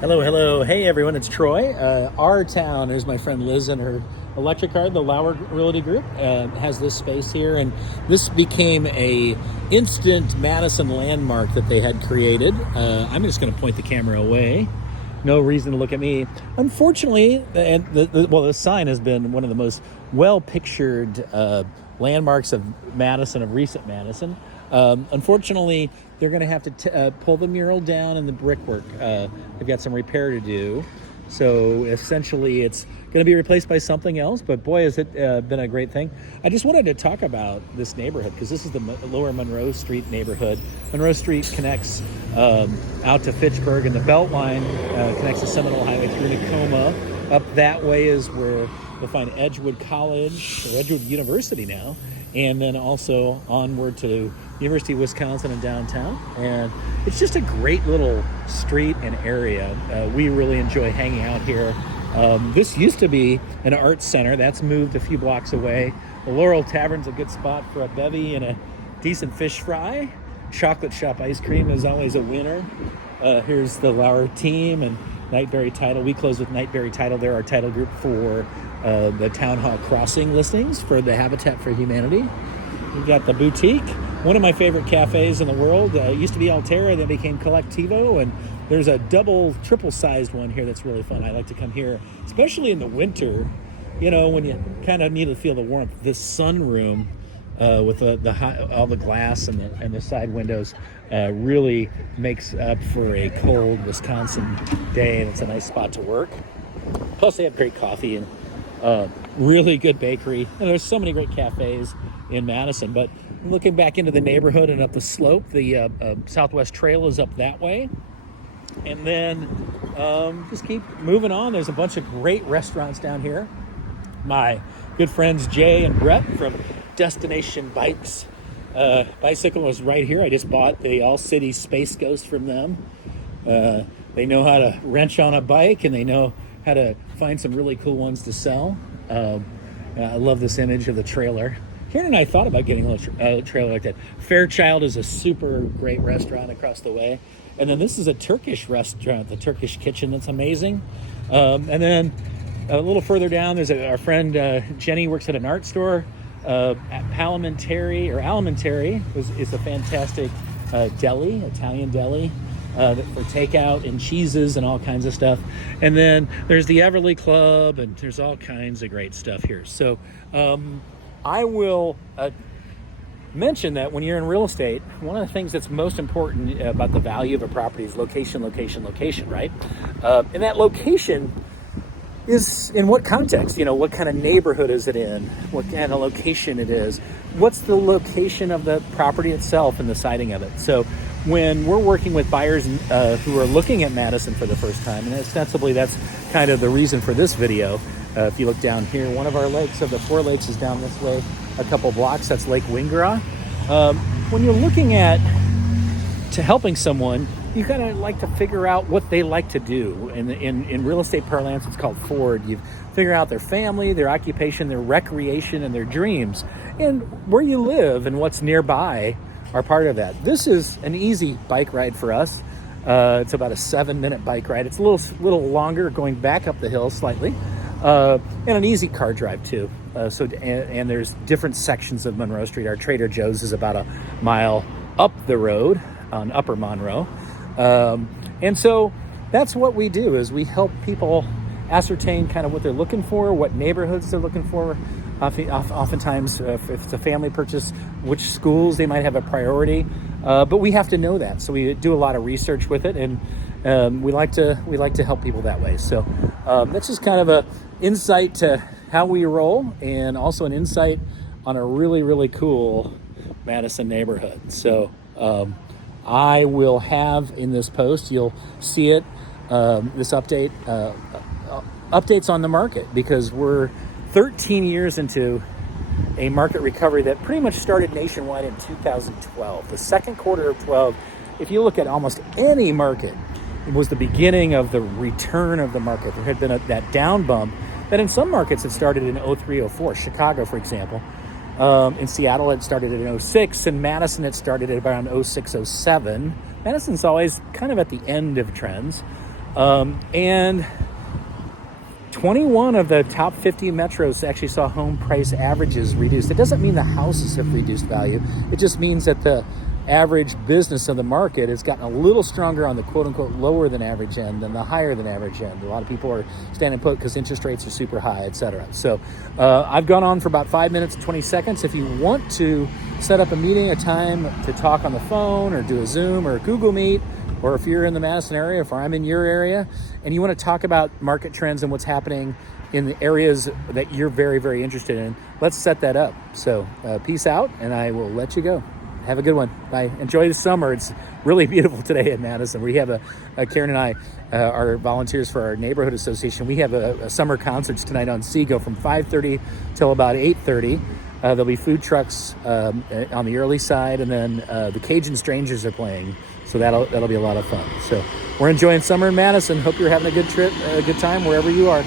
Hello, hello. Hey, everyone, it's Troy. Our town, there's my friend Liz and her electric car, the Lauer Realty Group, has this space here. And this became a instant Madison landmark that they had created. I'm just going to point the camera away. No reason to look at me. Unfortunately, the sign has been one of the most well-pictured landmarks of Madison, of recent Madison. Unfortunately, they're going to have to pull the mural down and the brickwork. They've got some repair to do. So essentially, it's going to be replaced by something else. But boy, has it been a great thing. I just wanted to talk about this neighborhood because this is the lower Monroe Street neighborhood. Monroe Street connects out to Fitchburg, and the Beltline connects the Seminole Highway through Tacoma. Up that way is where you'll find Edgewood College, or Edgewood University now, and then also onward to University of Wisconsin and downtown. And it's just a great little street and area. We really enjoy hanging out here. This used to be an arts center. That's moved a few blocks away. The Laurel Tavern's a good spot for a bevy and a decent fish fry. Chocolate Shop ice cream is always a winner. Here's the Lauer team and Nightberry Title. We close with Nightberry Title. They're our title group for the Town Hall Crossing listings for the Habitat for Humanity. We've got the boutique, one of my favorite cafes in the world. It used to be Altera, then became Collectivo, and there's a triple-sized one here that's really fun. I like to come here, especially in the winter, you know, when you kind of need to feel the warmth. This sunroom with all the glass and the side windows really makes up for a cold Wisconsin day, and it's a nice spot to work. Plus, they have great coffee and really good bakery. And there's so many great cafes in Madison. But looking back into the neighborhood and up the slope, the Southwest Trail is up that way. And then just keep moving on. There's a bunch of great restaurants down here. My good friends Jay and Brett from Destination Bikes. Bicycle was right here. I just bought the All City Space Ghost from them. They know how to wrench on a bike, and they know how to find some really cool ones to sell. I love this image of the trailer. Karen and I thought about getting a trailer like that. Fairchild is a super great restaurant across the way. And then this is a Turkish restaurant, the Turkish Kitchen, that's amazing. And then a little further down, there's our friend Jenny works at an art store. Alimentary is a fantastic deli, Italian deli, for takeout and cheeses and all kinds of stuff. And then there's the Everly Club, and there's all kinds of great stuff here. So I will mention that when you're in real estate, one of the things that's most important about the value of a property is location, right? And that location is in what context? You know, what kind of neighborhood is it in? What kind of location it is? What's the location of the property itself and the siting of it? So when we're working with buyers who are looking at Madison for the first time, and ostensibly that's kind of the reason for this video. If you look down here, one of our lakes of the 4 lakes is down this way a couple blocks. That's Lake Wingra. When you're looking at helping someone, you kind of like to figure out what they like to do. In real estate parlance, it's called forward. You figure out their family, their occupation, their recreation, and their dreams. And where you live and what's nearby are part of that. This is an easy bike ride for us. It's about a 7-minute bike ride. It's a little longer going back up the hill slightly. And an easy car drive too. And there's different sections of Monroe Street. Our Trader Joe's is about a mile up the road on Upper Monroe. And so that's what we do, is we help people ascertain kind of what they're looking for, what neighborhoods they're looking for. Oftentimes, if it's a family purchase, which schools they might have a priority. But we have to know that. So we do a lot of research with it, and we like to help people that way. So that's just kind of a insight to how we roll, and also an insight on a really, really cool Madison neighborhood. So I will have in this post, you'll see it, this updates on the market, because we're 13 years into a market recovery that pretty much started nationwide in 2012. The second quarter of 12, if you look at almost any market, it was the beginning of the return of the market. There had been that down bump that in some markets had started in 03, 04. Chicago, for example. In Seattle, it started in 06. In Madison, it started at around 06, 07. Madison's always kind of at the end of trends. And 21 of the top 50 metros actually saw home price averages reduced. It doesn't mean the houses have reduced value. It just means that the average business of the market has gotten a little stronger on the quote-unquote lower than average end than the higher than average end. A lot of people are standing put because interest rates are super high, etc. So I've gone on for about 5 minutes and 20 seconds. If you want to set up a meeting, a time to talk on the phone or do a Zoom or a Google Meet, or if you're in the Madison area, if I'm in your area, and you want to talk about market trends and what's happening in the areas that you're very, very interested in, let's set that up. So peace out, and I will let you go. Have a good one. Bye. Enjoy the summer. It's really beautiful today in Madison. We have Karen and I are volunteers for our neighborhood association. We have a summer concerts tonight on Seago from 5:30 till about 8:30. There'll be food trucks on the early side, and then the Cajun Strangers are playing. So that'll be a lot of fun. So we're enjoying summer in Madison. Hope you're having a good trip, a good time wherever you are.